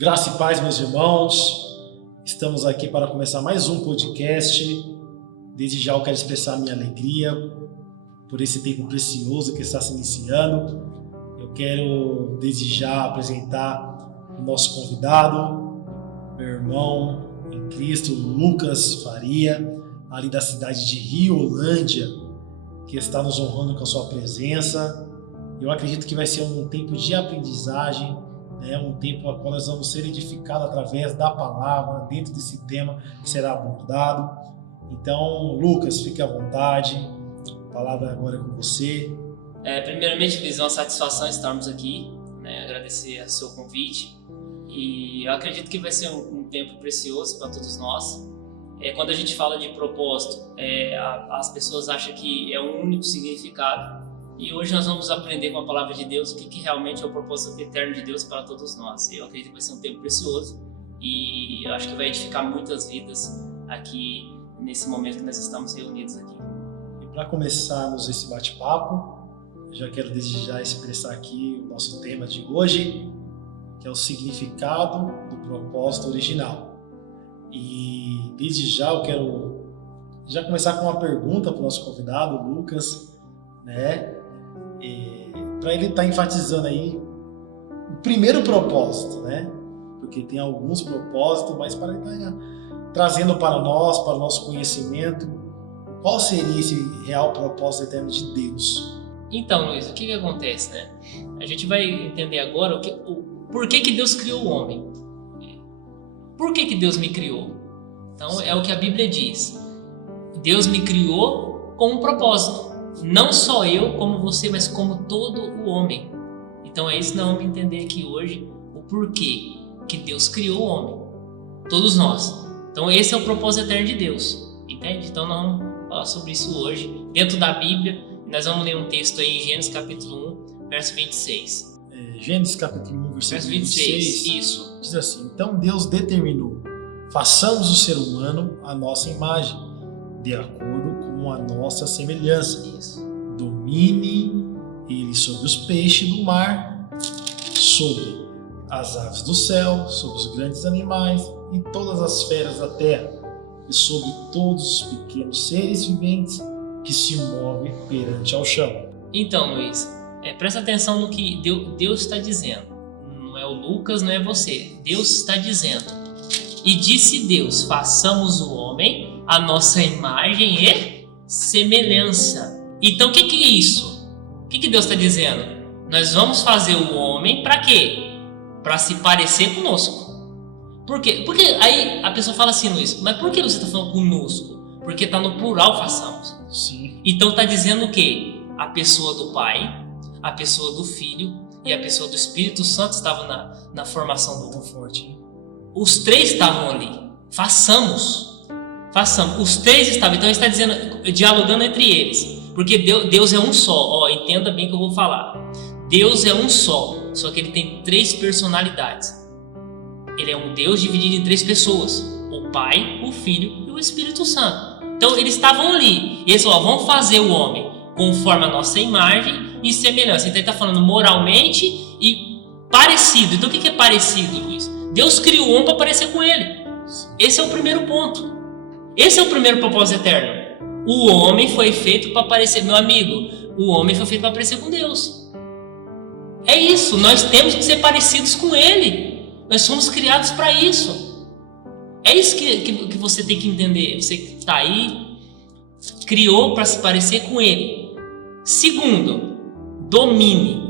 Graça e paz, meus irmãos. Estamos aqui para começar mais um podcast. Desde já eu quero expressar a minha alegria por esse tempo precioso que está se iniciando. Eu quero desde já apresentar o nosso convidado, meu irmão em Cristo, Lucas Faria, ali da cidade de Riolândia, que está nos honrando com a sua presença. Eu acredito que vai ser um tempo de aprendizagem, um tempo a qual nós vamos ser edificados através da palavra, dentro desse tema que será abordado. Então, Lucas, fique à vontade, a palavra agora é com você. Primeiramente, Luiz, é uma satisfação estarmos aqui, agradecer o seu convite, e eu acredito que vai ser um tempo precioso para todos nós. Quando a gente fala de propósito, as pessoas acham que é um único significado, e hoje nós vamos aprender com a palavra de Deus o que realmente é o propósito eterno de Deus para todos nós. Eu acredito que vai ser um tempo precioso e eu acho que vai edificar muitas vidas aqui nesse momento que nós estamos reunidos aqui. E para começarmos esse bate-papo, eu já quero desde já expressar aqui o nosso tema de hoje, que é o significado do propósito original. E desde já eu quero começar com uma pergunta para o nosso convidado, Lucas, para ele estar enfatizando aí o primeiro propósito, porque tem alguns propósitos, mas para ele estar trazendo para nós, para o nosso conhecimento, qual seria esse real propósito eterno de Deus? Então, Luiz, o que acontece, A gente vai entender agora por que Deus criou o homem. Por que Deus me criou? Então, é o que a Bíblia diz. Deus me criou com um propósito. Não só eu, como você, mas como todo o homem. Então é isso que nós vamos entender aqui hoje, o porquê que Deus criou o homem. Todos nós. Então esse é o propósito eterno de Deus. Entende? Então nós vamos falar sobre isso hoje, dentro da Bíblia. Nós vamos ler um texto aí em Gênesis capítulo 1, verso 26. Gênesis capítulo 1, verso 26. Isso. Diz assim: Então Deus determinou, façamos o ser humano à nossa imagem, de acordo com a nossa semelhança. Isso. Domine ele sobre os peixes do mar, sobre as aves do céu, sobre os grandes animais e todas as feras da terra, e sobre todos os pequenos seres viventes que se movem perante ao chão. Então, Luiz, presta atenção no que Deus está dizendo. Não é o Lucas, não é você. Deus está dizendo. E disse Deus: façamos o homem à nossa imagem e semelhança. Então o que é isso? O que Deus está dizendo? Nós vamos fazer o homem para quê? Para se parecer conosco. Por quê? Porque aí a pessoa fala assim, Luiz, mas por que você está falando conosco? Porque está no plural, façamos. Sim. Então está dizendo o quê? A pessoa do Pai, a pessoa do Filho e a pessoa do Espírito Santo estavam na formação do conforto. Os três estavam ali. Façamos. Os três estavam. Então ele está dizendo, dialogando entre eles. Porque Deus é um só. Entenda bem o que eu vou falar. Deus é um só que ele tem três personalidades. Ele é um Deus dividido em três pessoas: o Pai, o Filho e o Espírito Santo. Então eles estavam ali. E eles falaram: vamos fazer o homem conforme a nossa imagem e semelhança. Então ele está falando moralmente e parecido. Então o que é parecido, Luiz? Deus criou o homem para parecer com ele. Esse é o primeiro ponto. Esse é o primeiro propósito eterno. O homem foi feito para parecer, meu amigo, o homem foi feito para parecer com Deus. É isso, nós temos que ser parecidos com Ele. Nós somos criados para isso. É isso que você tem que entender. Você que está aí, criou para se parecer com Ele. Segundo, domine.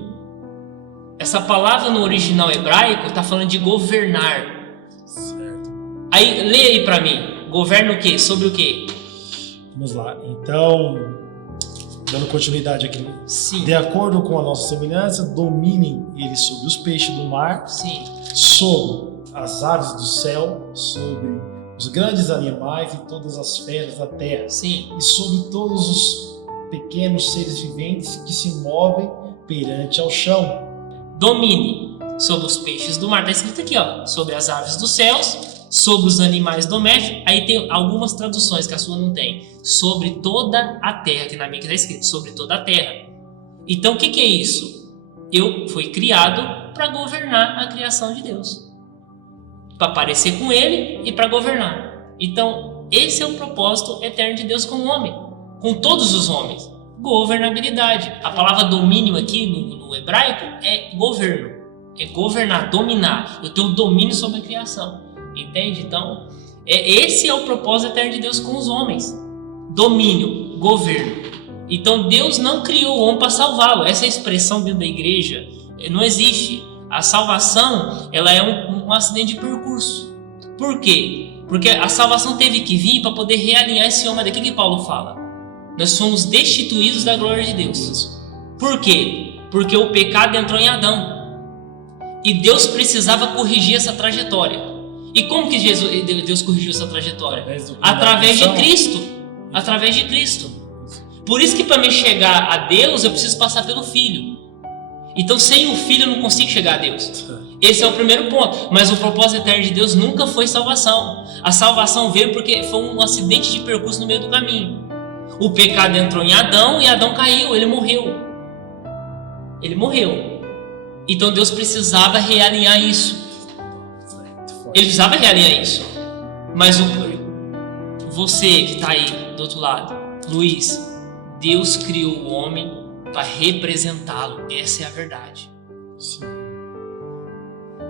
Essa palavra no original hebraico está falando de governar. Certo. Aí, lê aí para mim. Governa o quê? Sobre o quê? Vamos lá. Então, dando continuidade aqui. Sim. De acordo com a nossa semelhança, dominem ele sobre os peixes do mar, Sim. sobre as aves do céu, sobre os grandes animais e todas as feras da terra. Sim. E sobre todos os pequenos seres viventes que se movem perante ao chão. Domine sobre os peixes do mar. Está escrito aqui, sobre as aves dos céus, sobre os animais domésticos. Aí tem algumas traduções que a sua não tem. Sobre toda a terra, que na minha está escrito, sobre toda a terra. Então o que é isso? Eu fui criado para governar a criação de Deus. para parecer com ele e para governar. Então, esse é o propósito eterno de Deus com o homem, com todos os homens. Governabilidade. A palavra domínio aqui no hebraico é governo. É governar, dominar. Eu tenho domínio sobre a criação. Entende? Então, esse é o propósito eterno de Deus com os homens. Domínio, governo. Então, Deus não criou o homem para salvá-lo. Essa expressão dentro da igreja não existe. A salvação, ela é um acidente de percurso. Por quê? Porque a salvação teve que vir para poder realinhar esse homem. Daqui que Paulo fala. Nós fomos destituídos da glória de Deus. Por quê? Porque o pecado entrou em Adão. E Deus precisava corrigir essa trajetória. E como que Deus corrigiu essa trajetória? Através de Cristo. Através de Cristo. Por isso que para me chegar a Deus, eu preciso passar pelo Filho. Então, sem o Filho, eu não consigo chegar a Deus. Esse é o primeiro ponto. Mas o propósito eterno de Deus nunca foi salvação. A salvação veio porque foi um acidente de percurso no meio do caminho. O pecado entrou em Adão e Adão caiu, ele morreu. Ele morreu. Então Deus precisava realinhar isso. Ele precisava realinhar isso. Mas você que está aí do outro lado, Luiz, Deus criou o homem para representá-lo. Essa é a verdade. Sim.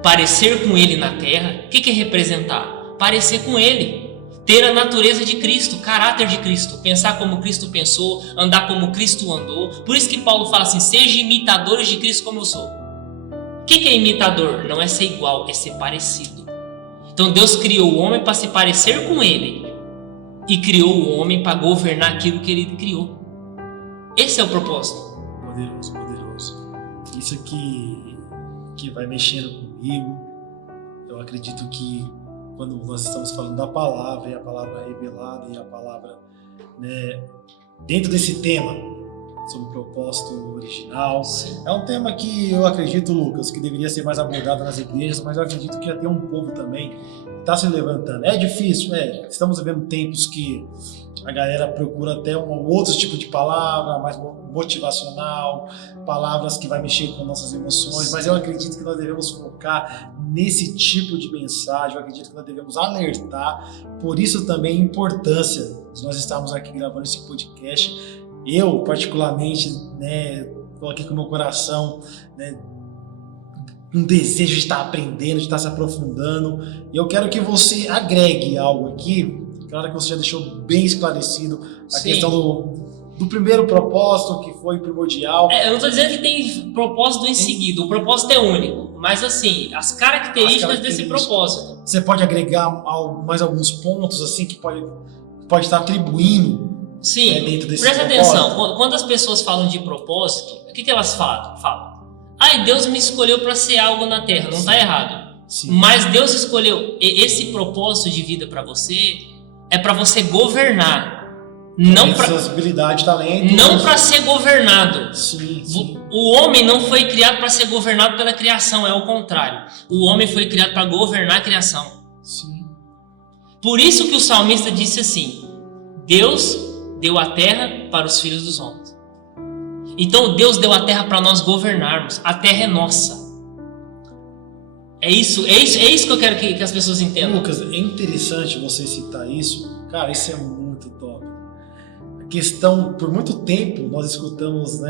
Parecer com ele na terra, o que é representar? Parecer com ele. Ter a natureza de Cristo, o caráter de Cristo, pensar como Cristo pensou, andar como Cristo andou. Por isso que Paulo fala assim, seja imitadores de Cristo como eu sou. O que é imitador? Não é ser igual, é ser parecido. Então Deus criou o homem para se parecer com ele e criou o homem para governar aquilo que ele criou. Esse é o propósito. Poderoso, poderoso. Isso aqui que vai mexendo comigo, eu acredito que quando nós estamos falando da palavra, e a palavra revelada, e a palavra, né, dentro desse tema, sobre o propósito original, Sim. É um tema que eu acredito, Lucas, que deveria ser mais abordado nas igrejas, mas eu acredito que já tem um povo também que está se levantando. É difícil, estamos vivendo tempos que a galera procura até um outro tipo de palavra, mais motivacional, palavras que vai mexer com nossas emoções, mas eu acredito que nós devemos focar nesse tipo de mensagem, eu acredito que nós devemos alertar, por isso também a importância de nós estarmos aqui gravando esse podcast. Eu, particularmente, estou aqui com o meu coração, um desejo de estar aprendendo, de estar se aprofundando, e eu quero que você agregue algo aqui. Claro que você já deixou bem esclarecido a Sim. questão do primeiro propósito, que foi primordial. Eu não estou dizendo que tem propósito em seguida, o propósito é único, mas assim, as características desse propósito. Você pode agregar mais alguns pontos assim que pode estar atribuindo. Sim, dentro desse presta propósito. atenção, quando as pessoas falam de propósito, o que elas falam? Deus me escolheu para ser algo na Terra, não está errado. Sim. Mas Deus escolheu esse propósito de vida para você, é para você governar, não para sensibilidade, talento. Não para ser governado. Sim. O homem não foi criado para ser governado pela criação, é o contrário. O homem foi criado para governar a criação. Sim. Por isso que o salmista disse assim: Deus deu a terra para os filhos dos homens. Então Deus deu a terra para nós governarmos. A terra é nossa. É isso que eu quero que as pessoas entendam. Lucas, é interessante você citar isso. Cara, isso é muito top. A questão, por muito tempo, nós escutamos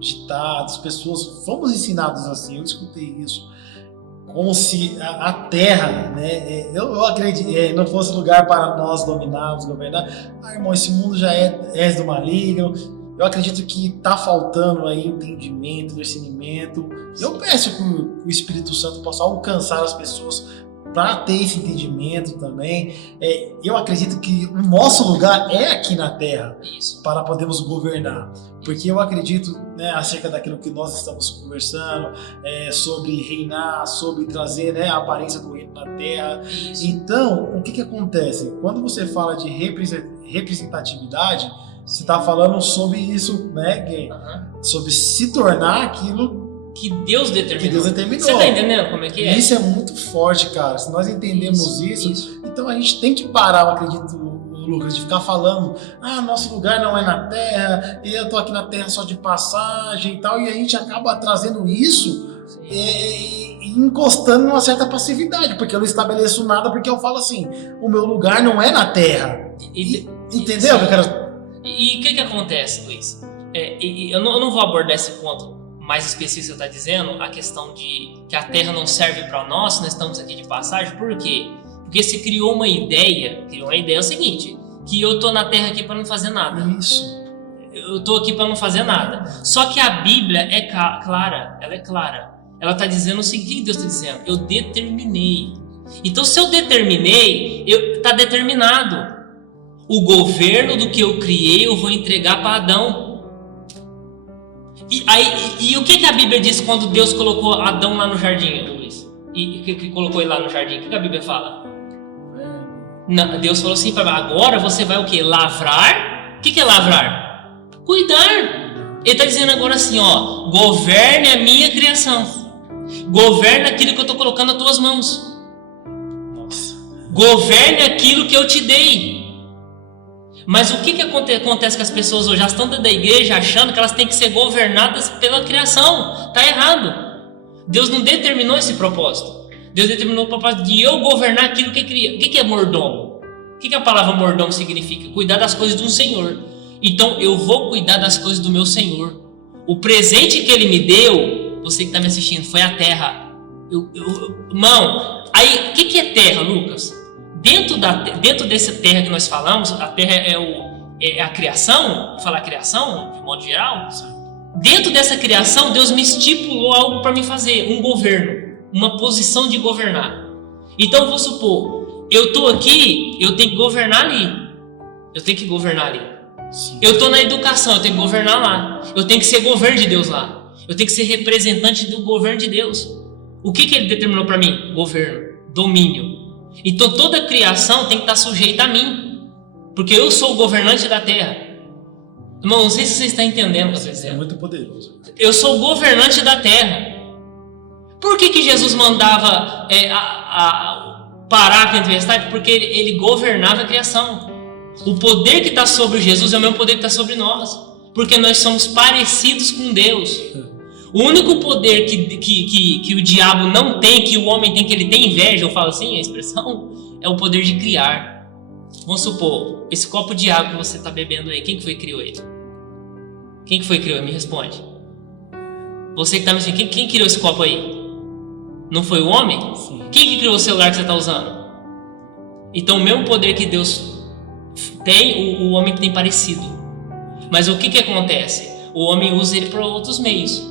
ditados, pessoas, fomos ensinados assim, eu escutei isso, como se a terra, eu acredito, não fosse lugar para nós dominarmos, governar. Irmão, esse mundo já é do maligno. Eu acredito que está faltando aí entendimento, discernimento. Eu peço que o Espírito Santo possa alcançar as pessoas para ter esse entendimento também. Eu acredito que o nosso lugar é aqui na Terra, Isso. para podermos governar. Porque eu acredito, acerca daquilo que nós estamos conversando, sobre reinar, sobre trazer a aparência do reino na Terra. Isso. Então, o que acontece? Quando você fala de representatividade, você está falando sobre isso, Gui? Sobre se tornar aquilo que Deus determinou. que Deus determinou. Você está entendendo como é que é? Isso é muito forte, cara. Se nós entendemos isso, então a gente tem que parar, eu acredito, Lucas, de ficar falando, nosso lugar não é na Terra, e eu tô aqui na Terra só de passagem e tal, e a gente acaba trazendo isso encostando numa certa passividade, porque eu não estabeleço nada, porque eu falo assim, o meu lugar não é na terra. Entendeu? E o que acontece, Luiz? Eu não vou abordar esse ponto mais específico que você está dizendo, a questão de que a terra não serve para nós estamos aqui de passagem. Por quê? Porque se criou uma ideia é o seguinte, que eu tô na terra aqui para não fazer nada. Isso. Eu tô aqui para não fazer nada. Só que a Bíblia é clara, ela é clara. Ela está dizendo o seguinte, o que Deus está dizendo? Eu determinei. Então, se eu determinei, está determinado. O governo do que eu criei, eu vou entregar para Adão. E o que a Bíblia diz quando Deus colocou Adão lá no jardim, Luiz? E que colocou ele lá no jardim? O que a Bíblia fala? Não, Deus falou assim, agora você vai o quê? Lavrar? O que é lavrar? Cuidar. Ele está dizendo agora assim, ó, governe a minha criação. Governe aquilo que eu estou colocando nas tuas mãos. Nossa. Governe aquilo que eu te dei. Mas o que acontece com as pessoas hoje? Elas estão dentro da igreja achando que elas têm que ser governadas pela criação. Está errado. Deus não determinou esse propósito. Deus determinou o propósito de eu governar aquilo que cria. O que é mordomo? O que a palavra mordomo significa? Cuidar das coisas de um Senhor. Então eu vou cuidar das coisas do meu Senhor. O presente que Ele me deu, você que está me assistindo, foi a terra. Irmão, aí o que é terra, Lucas? Dentro dessa terra que nós falamos, a terra é a criação, vou falar criação de modo geral. Dentro dessa criação, Deus me estipulou algo para me fazer, um governo, uma posição de governar. Então, vou supor, eu estou aqui, eu tenho que governar ali. Sim. Eu estou na educação, eu tenho que governar lá. Eu tenho que ser governo de Deus lá. Eu tenho que ser representante do governo de Deus. O que Ele determinou para mim? Governo, domínio. Então toda a criação tem que estar sujeita a mim, porque eu sou o governante da terra. Irmão, não sei se você está entendendo o que eu estou dizendo. É muito poderoso. Eu sou o governante da terra. Por que Jesus mandava parar com a tempestade? Porque ele governava a criação. O poder que está sobre Jesus é o mesmo poder que está sobre nós, porque nós somos parecidos com Deus. O único poder que o diabo não tem, que o homem tem, que ele tem inveja, eu falo assim, a expressão, é o poder de criar. Vamos supor, esse copo de água que você está bebendo aí, quem que foi que criou ele? Quem que foi que criou? Me responde. Você que está me dizendo, quem criou esse copo aí? Não foi o homem? Sim. Quem que criou o celular que você está usando? Então o mesmo poder que Deus tem, o homem tem parecido. Mas o que acontece? O homem usa ele para outros meios.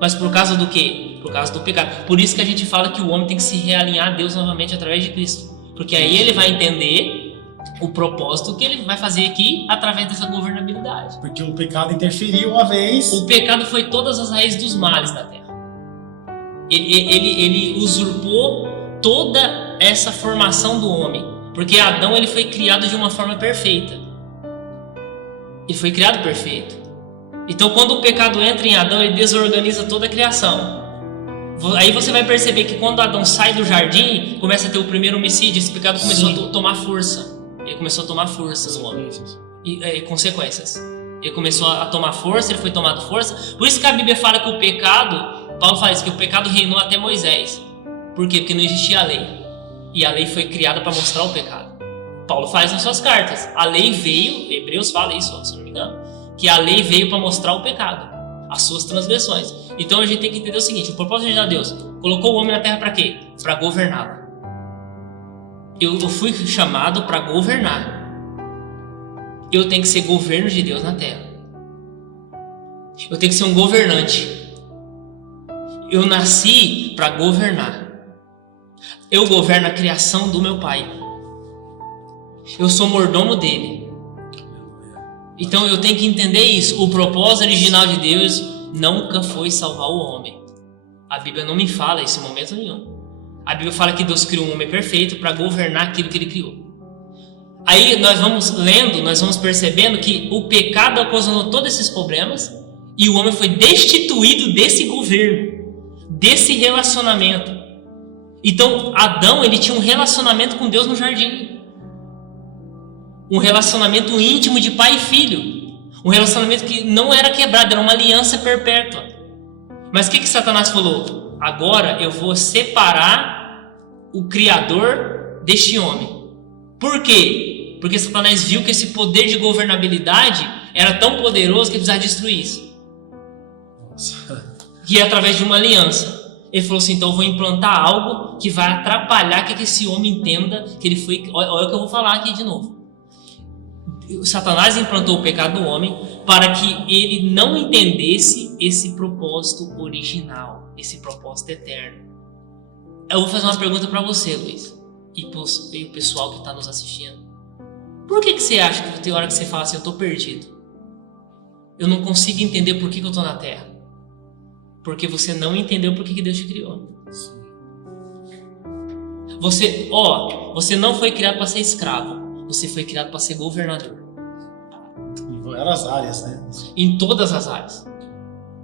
Mas por causa do quê? Por causa do pecado. Por isso que a gente fala que o homem tem que se realinhar a Deus novamente através de Cristo. Porque aí ele vai entender o propósito que ele vai fazer aqui através dessa governabilidade. Porque o pecado interferiu uma vez. O pecado foi todas as raízes dos males da terra. Ele usurpou toda essa formação do homem. Porque Adão ele foi criado de uma forma perfeita. Ele foi criado perfeito. Então, quando o pecado entra em Adão, ele desorganiza toda a criação. Aí você vai perceber que quando Adão sai do jardim, começa a ter o primeiro homicídio. Esse pecado começou a tomar força. Ele começou a tomar força no homem. Consequências. Ele começou a tomar força, ele foi tomando força. Por isso que a Bíblia fala que o pecado, Paulo fala isso, que o pecado reinou até Moisés. Por quê? Porque não existia a lei. E a lei foi criada para mostrar o pecado. Paulo faz nas suas cartas. A lei veio, Hebreus fala isso, se não me engano, que a lei veio para mostrar o pecado, as suas transgressões. Então a gente tem que entender o seguinte: o propósito de Deus colocou o homem na terra para quê? Para governá-la. Eu fui chamado para governar. Eu tenho que ser governo de Deus na terra. Eu tenho que ser um governante. Eu nasci para governar. Eu governo a criação do meu pai. Eu sou mordomo dele. Então eu tenho que entender isso. O propósito original de Deus nunca foi salvar o homem. A Bíblia não me fala isso em momento nenhum. A Bíblia fala que Deus criou um homem perfeito para governar aquilo que ele criou. Aí nós vamos lendo, nós vamos percebendo que o pecado ocasionou todos esses problemas e o homem foi destituído desse governo, desse relacionamento. Então Adão, ele tinha um relacionamento com Deus no jardim. Um relacionamento íntimo de pai e filho. Um relacionamento que não era quebrado, era uma aliança perpétua. Mas o que Satanás falou? Agora eu vou separar o Criador deste homem. Por quê? Porque Satanás viu que esse poder de governabilidade era tão poderoso que ele precisava destruir isso. Nossa. E é através de uma aliança. Ele falou assim, então eu vou implantar algo que vai atrapalhar que esse homem entenda que ele foi... Olha o que eu vou falar aqui de novo. Satanás implantou o pecado no homem para que ele não entendesse esse propósito original, esse propósito eterno. Eu vou fazer uma pergunta para você, Luiz, e o pessoal que está nos assistindo. Por que você acha que tem hora que você fala assim, eu estou perdido? Eu não consigo entender por que eu estou na Terra. Porque você não entendeu por que Deus te criou. Você não foi criado para ser escravo. Você foi criado para ser governador. Em várias áreas, né? Em todas as áreas.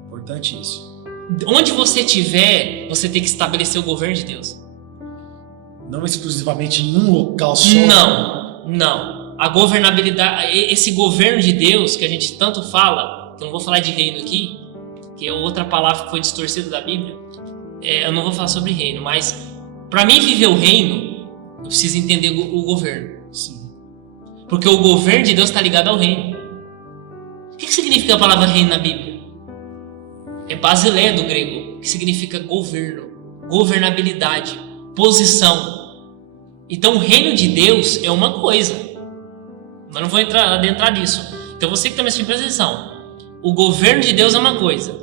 Importante isso. Onde você estiver, você tem que estabelecer o governo de Deus. Não exclusivamente em um local só. Não. A governabilidade, esse governo de Deus que a gente tanto fala, que eu não vou falar de reino aqui, que é outra palavra que foi distorcida da Bíblia, eu não vou falar sobre reino, mas para mim viver o reino, eu preciso entender o governo. Sim. Porque o governo de Deus está ligado ao reino. O que significa a palavra reino na Bíblia? É basileia do grego, que significa governo, governabilidade, posição. Então o reino de Deus é uma coisa, mas não vou adentrar nisso. Então você que está me assistindo, presta atenção. O governo de Deus é uma coisa.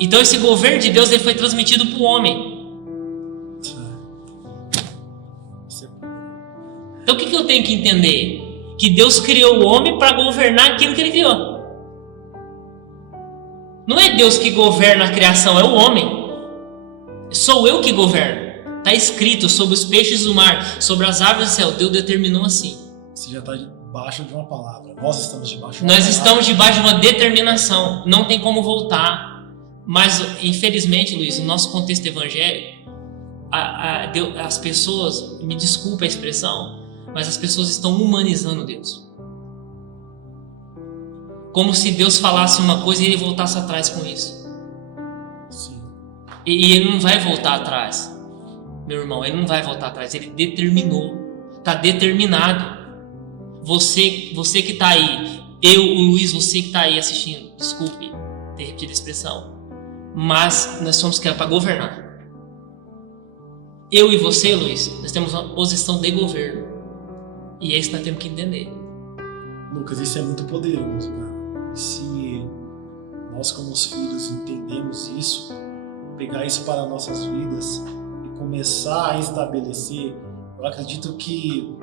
Então esse governo de Deus ele foi transmitido para o homem. Então o que eu tenho que entender? Que Deus criou o homem para governar aquilo que ele criou. Não é Deus que governa a criação, é o homem. Sou eu que governo. Está escrito sobre os peixes do mar, sobre as árvores do céu. Deus determinou assim. Você já está debaixo de uma palavra. Nós estamos debaixo de uma palavra. Nós estamos debaixo de uma determinação. Não tem como voltar. Mas, infelizmente, Luiz, no nosso contexto evangélico, as pessoas, me desculpa a expressão, mas as pessoas estão humanizando Deus. Como se Deus falasse uma coisa e ele voltasse atrás com isso. Sim. E ele não vai voltar atrás. Meu irmão, ele não vai voltar atrás. Ele determinou. Está determinado. Você que está aí, o Luiz, você que está aí assistindo, desculpe ter repetido a expressão, mas nós somos criados para governar. Eu e você, Luiz, nós temos uma posição de governo. E é isso que nós temos que entender. Lucas, isso é muito poderoso, cara. Se nós como os filhos entendemos isso, pegar isso para nossas vidas e começar a estabelecer, eu acredito que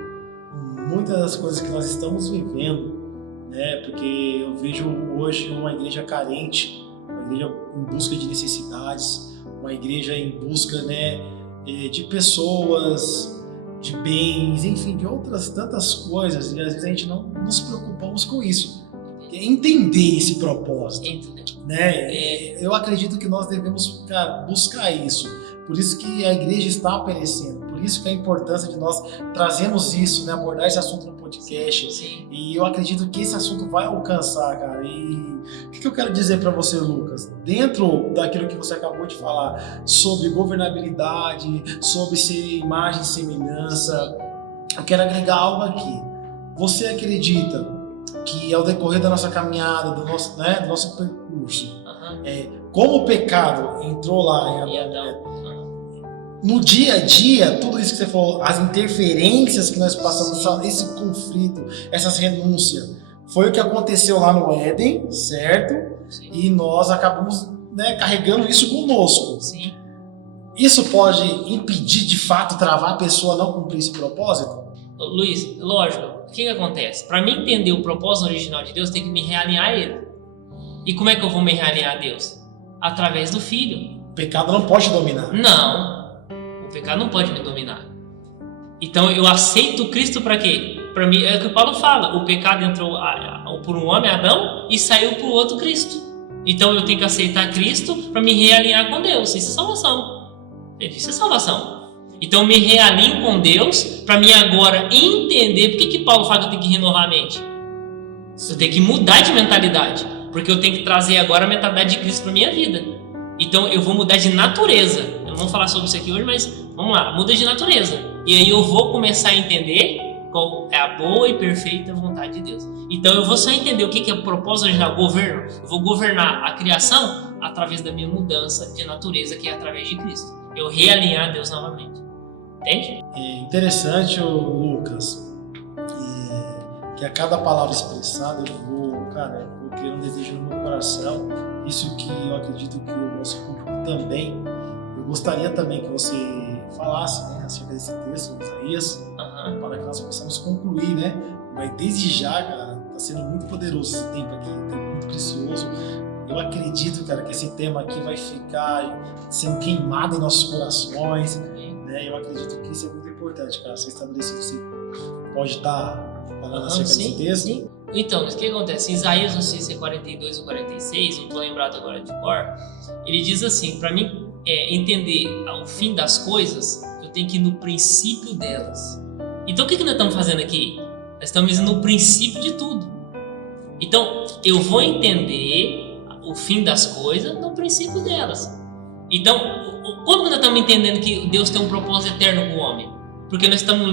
muitas das coisas que nós estamos vivendo, né, porque eu vejo hoje uma igreja carente, uma igreja em busca de necessidades, uma igreja em busca, né, de pessoas, de bens, enfim, de outras tantas coisas, e às vezes a gente não nos preocupamos com isso. Entender esse propósito, né? Eu acredito que nós devemos, cara, buscar isso. Por isso que a igreja está perecendo. Por isso que a importância de nós trazermos isso, né? Abordar esse assunto no podcast. Sim. E eu acredito que esse assunto vai alcançar, cara. E o que eu quero dizer para você, Lucas? Dentro daquilo que você acabou de falar sobre governabilidade, sobre ser imagem e semelhança, eu quero agregar algo aqui. Você acredita que ao decorrer da nossa caminhada, do nosso percurso, como o pecado entrou lá em Adão, no dia a dia, tudo isso que você falou, as interferências que nós passamos, esse conflito, essas renúncias, foi o que aconteceu lá no Éden, certo? Sim. E nós acabamos, né, carregando isso conosco. Sim. Isso pode impedir, de fato, travar a pessoa a não cumprir esse propósito? Luiz, lógico. O que acontece? Para mim entender o propósito original de Deus, tem que me realinhar a Ele. E como é que eu vou me realinhar a Deus? Através do Filho. O pecado não pode dominar. Não. O pecado não pode me dominar. Então eu aceito Cristo para quê? Para mim, é o que o Paulo fala. O pecado entrou por um homem, Adão, e saiu por outro, Cristo. Então eu tenho que aceitar Cristo para me realinhar com Deus. Isso é salvação. Isso é salvação. Então eu me realinho com Deus para mim agora entender. Por que Paulo fala que eu tenho que renovar a mente? Eu tenho que mudar de mentalidade. Porque eu tenho que trazer agora a mentalidade de Cristo para minha vida. Então eu vou mudar de natureza. Eu vou falar sobre isso aqui hoje, mas vamos lá, muda de natureza. E aí eu vou começar a entender qual é a boa e perfeita vontade de Deus. Então eu vou só entender o que é o propósito original, governo. Eu vou governar a criação através da minha mudança de natureza, que é através de Cristo. Eu realinhar a Deus novamente. Entende? É interessante, Lucas, que a cada palavra expressada eu vou criar um desejo no meu coração. Isso que eu acredito que o nosso público também. Eu gostaria também que você falasse, né, acerca desse texto, Isaías, para que nós possamos concluir, né? Mas desde já, cara, está sendo muito poderoso esse tempo aqui, um tempo muito precioso. Eu acredito, cara, que esse tema aqui vai ficar sendo queimado em nossos corações, né? Eu acredito que isso é muito importante, cara. Ser estabelecido, você pode estar falando acerca desse texto? Sim. Então, mas o que acontece? Em Isaías, não sei se é 42 ou 46, não estou lembrado agora de cor, ele diz assim, para mim entender o fim das coisas, eu tenho que ir no princípio delas. Então o que nós estamos fazendo aqui? Nós estamos indo no princípio de tudo. Então eu vou entender o fim das coisas no princípio delas. Então, como nós estamos entendendo que Deus tem um propósito eterno com o homem? Porque nós estamos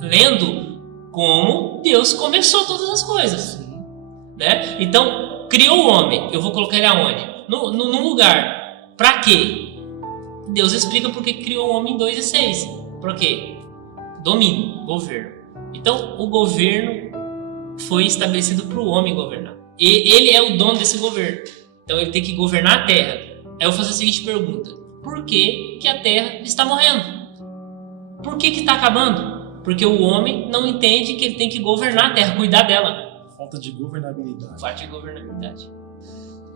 lendo como Deus começou todas as coisas, né? Então, criou o homem, eu vou colocar ele aonde? Num lugar. Para quê? Deus explica porque criou o homem em 2 e 6. Para quê? Domínio, governo. Então, o governo foi estabelecido para o homem governar. E ele é o dono desse governo. Então, ele tem que governar a terra. Aí eu faço a seguinte pergunta: por que a terra está morrendo? Por que está acabando? Porque o homem não entende que ele tem que governar a terra, cuidar dela. Falta de governabilidade. Falta de governabilidade.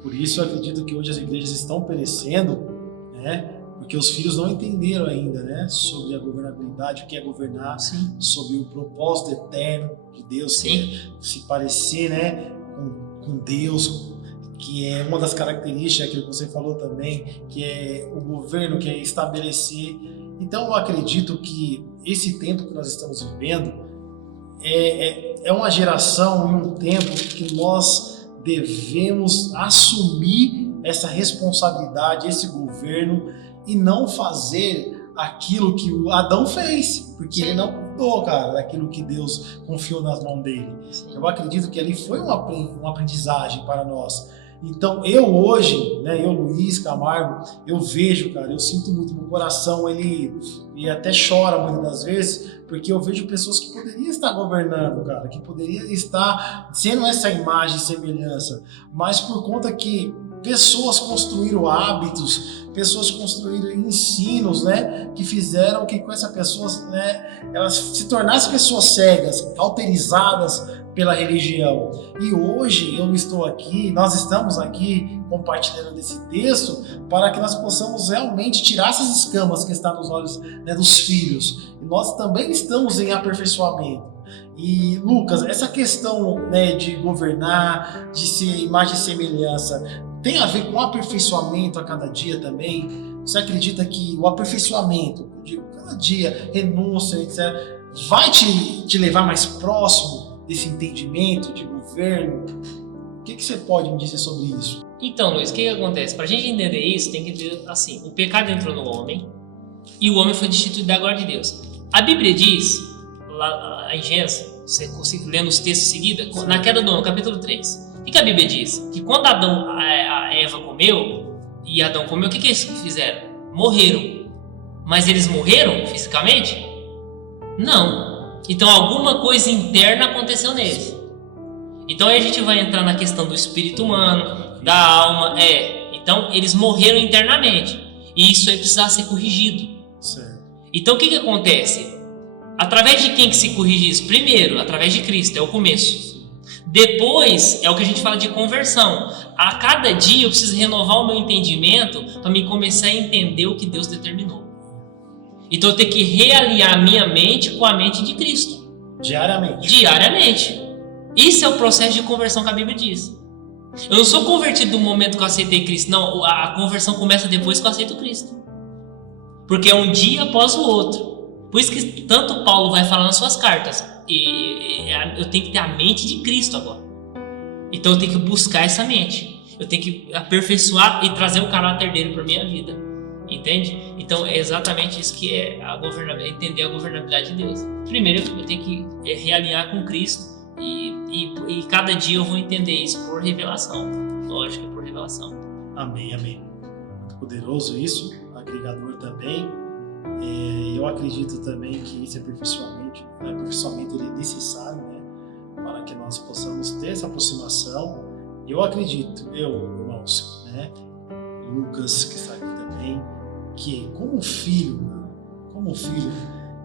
Por isso eu acredito que hoje as igrejas estão perecendo, né? Porque os filhos não entenderam ainda, né? Sobre a governabilidade, o que é governar, Sim. Sobre o propósito eterno de Deus, se parecer, né? Com Deus, que é uma das características, aquilo que você falou também, que é o governo, que é estabelecer. Então eu acredito que esse tempo que nós estamos vivendo é uma geração e um tempo que nós devemos assumir essa responsabilidade, esse governo, e não fazer aquilo que o Adão fez, porque ele não cuidou, cara, daquilo que Deus confiou nas mãos dele. Eu acredito que ali foi uma aprendizagem para nós. Então eu hoje, né, eu Luiz Camargo, eu vejo, cara, eu sinto muito no coração, ele até chora muitas das vezes, porque eu vejo pessoas que poderiam estar governando, cara, que poderiam estar sendo essa imagem e semelhança, mas por conta que pessoas construíram hábitos, pessoas construíram ensinos, né, que fizeram que com essas pessoas, né, elas se tornassem pessoas cegas, cauterizadas pela religião. E hoje nós estamos aqui compartilhando desse texto para que nós possamos realmente tirar essas escamas que estão nos olhos, né, dos filhos. E nós também estamos em aperfeiçoamento. E Lucas, essa questão, né, de governar, de ser imagem e semelhança, tem a ver com o aperfeiçoamento a cada dia também? Você acredita que o aperfeiçoamento, de cada dia, renúncia, etc., vai te levar mais próximo desse entendimento de governo? O que você pode me dizer sobre isso? Então, Luiz, o que acontece? Para a gente entender isso, tem que ver assim: o pecado entrou no homem e o homem foi destituído da glória de Deus. A Bíblia diz, lá em Gênesis, você consegue ler nos textos seguidos, na queda do homem, capítulo 3. O que a Bíblia diz? Que quando a Eva comeu e Adão comeu, o que eles fizeram? Morreram. Mas eles morreram fisicamente? Não. Então alguma coisa interna aconteceu neles. Então aí a gente vai entrar na questão do espírito humano, da alma. Então eles morreram internamente. E isso aí precisava ser corrigido. Certo. Então o que acontece? Através de quem que se corrige isso? Primeiro, através de Cristo, é o começo. Depois, é o que a gente fala de conversão. A cada dia eu preciso renovar o meu entendimento para me começar a entender o que Deus determinou. Então eu tenho que realinhar a minha mente com a mente de Cristo. Diariamente. Isso é o processo de conversão que a Bíblia diz. Eu não sou convertido no momento que eu aceitei Cristo. Não, a conversão começa depois que eu aceito Cristo. Porque é um dia após o outro. Por isso que tanto Paulo vai falar nas suas cartas. E eu tenho que ter a mente de Cristo agora. Então eu tenho que buscar essa mente. Eu tenho que aperfeiçoar e trazer o caráter dele para minha vida. Entende? Então é exatamente isso que é a governabilidade, entender a governabilidade de Deus. Primeiro eu tenho que realinhar com Cristo e cada dia eu vou entender isso por revelação. Lógico, por revelação. Amém, amém. Muito poderoso isso, agregador também. Eu acredito também que esse aperfeiçoamento ele é necessário, né, para que nós possamos ter essa aproximação. Eu acredito, irmãos, né, Lucas, que está aqui também, que como filho,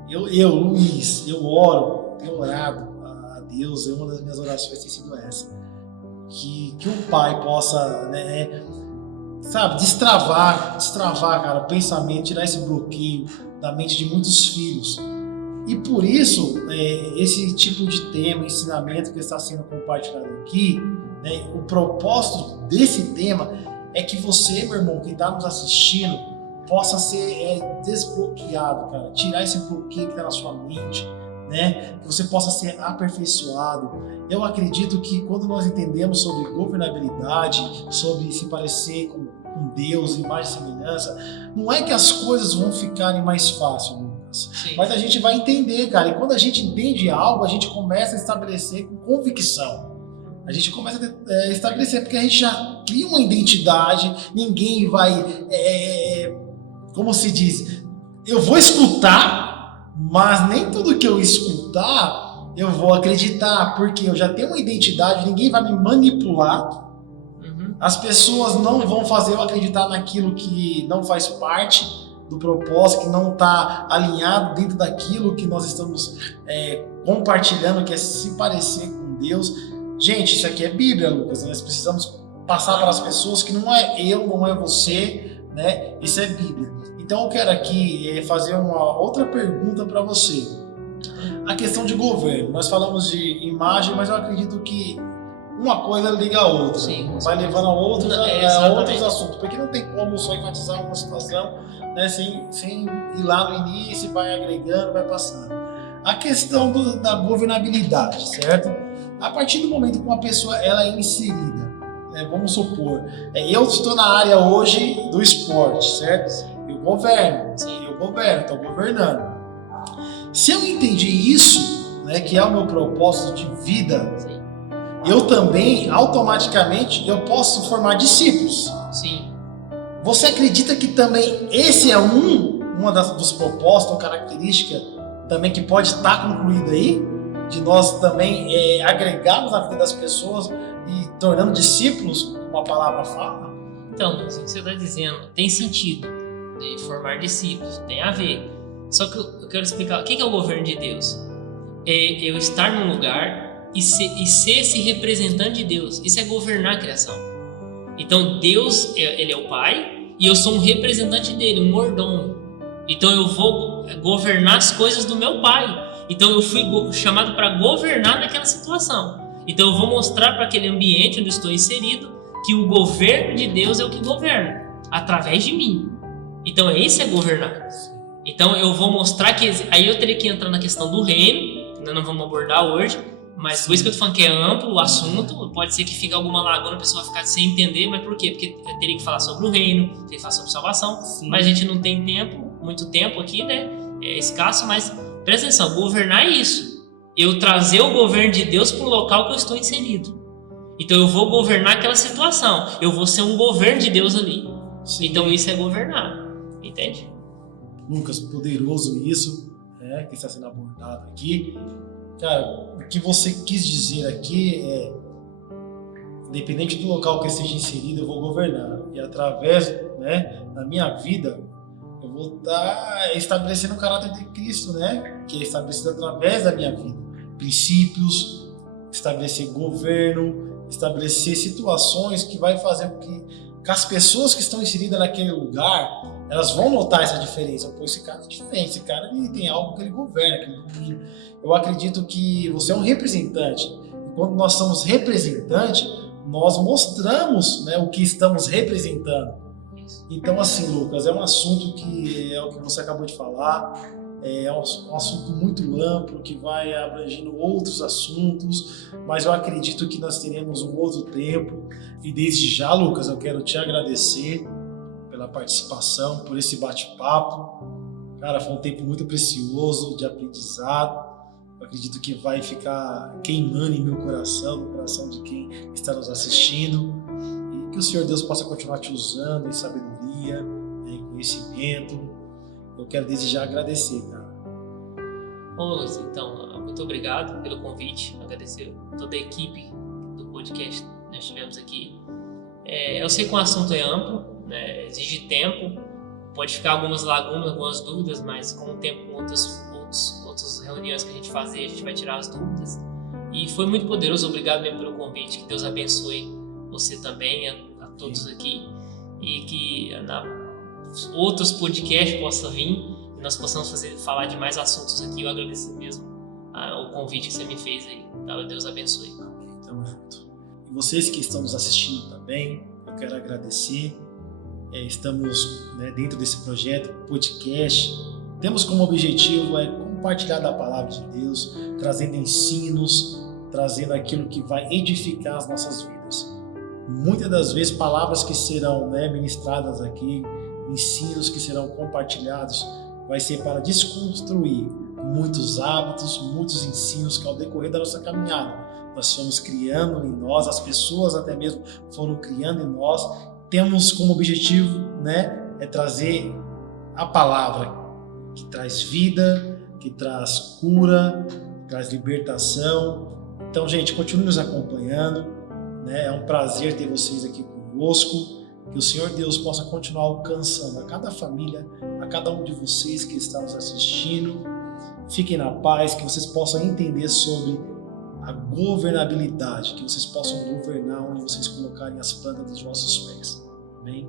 Luiz, eu oro, tenho orado a Deus, uma das minhas orações tem sido essa, que um pai possa, né, sabe, destravar, cara, o pensamento, tirar esse bloqueio da mente de muitos filhos. E por isso, esse tipo de tema, ensinamento que está sendo compartilhado aqui, né, o propósito desse tema é que você, meu irmão, que está nos assistindo, possa ser desbloqueado, cara, tirar esse bloqueio que está na sua mente, né, que você possa ser aperfeiçoado. Eu acredito que quando nós entendemos sobre governabilidade, sobre se parecer com Deus, imagem e semelhança, não é que as coisas vão ficarem mais fáceis, Lucas. Sim. Mas a gente vai entender, cara, e quando a gente entende algo, a gente começa a estabelecer com convicção. A gente começa a estabelecer, porque a gente já cria uma identidade, ninguém vai, como se diz, eu vou escutar, mas nem tudo que eu escutar eu vou acreditar, porque eu já tenho uma identidade, ninguém vai me manipular. As pessoas não vão fazer eu acreditar naquilo que não faz parte do propósito, que não está alinhado dentro daquilo que nós estamos compartilhando, que é se parecer com Deus. Gente, isso aqui é Bíblia, Lucas. Nós precisamos passar para as pessoas que não é eu, não é você, né? Isso é Bíblia. Então eu quero aqui fazer uma outra pergunta para você. A questão de governo. Nós falamos de imagem, mas eu acredito que uma coisa liga a outra. Sim, vai levando a outros assuntos. Porque não tem como só enfatizar uma situação, né, sem ir lá no início, vai agregando, vai passando. A questão da governabilidade, certo? A partir do momento que uma pessoa ela é inserida, vamos supor, eu estou na área hoje do esporte, certo? Eu governo, estou governando. Se eu entendi isso, né, que é o meu propósito de vida, eu também, automaticamente, eu posso formar discípulos. Sim. Você acredita que também esse é uma dos propósitos, uma característica também que pode estar concluída aí? De nós também agregarmos na vida das pessoas e tornando discípulos, como a palavra fala? Então, o que você está dizendo tem sentido, de formar discípulos, tem a ver. Só que eu quero explicar, o que é o governo de Deus? É eu estar num lugar e ser esse representante de Deus. Isso é governar a criação. Então Deus, ele é o Pai e eu sou um representante dele, um mordomo. Então eu vou governar as coisas do meu Pai. Então eu fui chamado para governar naquela situação. Então eu vou mostrar para aquele ambiente onde estou inserido que o governo de Deus é o que governa, através de mim. Então isso é governar. Então eu vou mostrar que... Aí eu teria que entrar na questão do reino, que nós não vamos abordar hoje, mas por isso que eu tô falando que é amplo o assunto. Pode ser que fique alguma laguna, a pessoa vai ficar sem entender, mas por quê? Porque eu teria que falar sobre o reino, teria que falar sobre salvação. Sim. Mas a gente não tem muito tempo aqui, né? É escasso, mas presta atenção, governar é isso. Eu trazer o governo de Deus para o local que eu estou inserido. Então eu vou governar aquela situação. Eu vou ser um governo de Deus ali. Sim. Então isso é governar. Entende? Lucas, poderoso isso, que está sendo abordado aqui. Cara, o que você quis dizer aqui é, independente do local que eu esteja inserido, eu vou governar. E através, da minha vida, eu vou estar estabelecendo o caráter de Cristo, que é estabelecido através da minha vida. Princípios, estabelecer governo, estabelecer situações que vai fazer com que as pessoas que estão inseridas naquele lugar, elas vão notar essa diferença. Pô, esse cara é diferente, esse cara ele tem algo que ele governa, que ele domina. Eu acredito que você é um representante. E quando nós somos representantes, nós mostramos o que estamos representando. Então, assim, Lucas, é um assunto que é o que você acabou de falar. É um assunto muito amplo que vai abrangendo outros assuntos, mas eu acredito que nós teremos um outro tempo. E desde já, Lucas, eu quero te agradecer pela participação, por esse bate-papo. Cara, foi um tempo muito precioso de aprendizado. Eu acredito que vai ficar queimando em meu coração, no coração de quem está nos assistindo. E que o Senhor Deus possa continuar te usando em sabedoria, em conhecimento. Eu quero desde já agradecer, cara. Ô, Luiz, então, muito obrigado pelo convite. Agradecer toda a equipe do podcast que nós tivemos aqui. Eu sei que o assunto é amplo, né, exige tempo, pode ficar algumas lagunas, algumas dúvidas, mas com o tempo, com outras reuniões que a gente fazer, a gente vai tirar as dúvidas. E foi muito poderoso, obrigado mesmo pelo convite, que Deus abençoe você também, a todos aqui, e que outros podcasts possam vir e nós possamos falar de mais assuntos aqui. Eu agradeço mesmo o convite que você me fez aí. Tá? Deus abençoe. Tamo junto. E vocês que estão nos assistindo também, eu quero agradecer. Estamos, né, dentro desse projeto, podcast. Temos como objetivo compartilhar da palavra de Deus, trazendo ensinos, trazendo aquilo que vai edificar as nossas vidas. Muitas das vezes, palavras que serão, né, ministradas aqui, ensinos que serão compartilhados, vai ser para desconstruir muitos hábitos, muitos ensinos que ao decorrer da nossa caminhada nós fomos criando em nós, as pessoas até mesmo foram criando em nós. Temos como objetivo, né, trazer a palavra que traz vida, que traz cura, que traz libertação. Então, gente, continue nos acompanhando, né? É um prazer ter vocês aqui conosco. Que o Senhor Deus possa continuar alcançando a cada família, a cada um de vocês que está nos assistindo. Fiquem na paz, que vocês possam entender sobre a governabilidade, que vocês possam governar onde vocês colocarem as plantas dos vossos pés. Amém?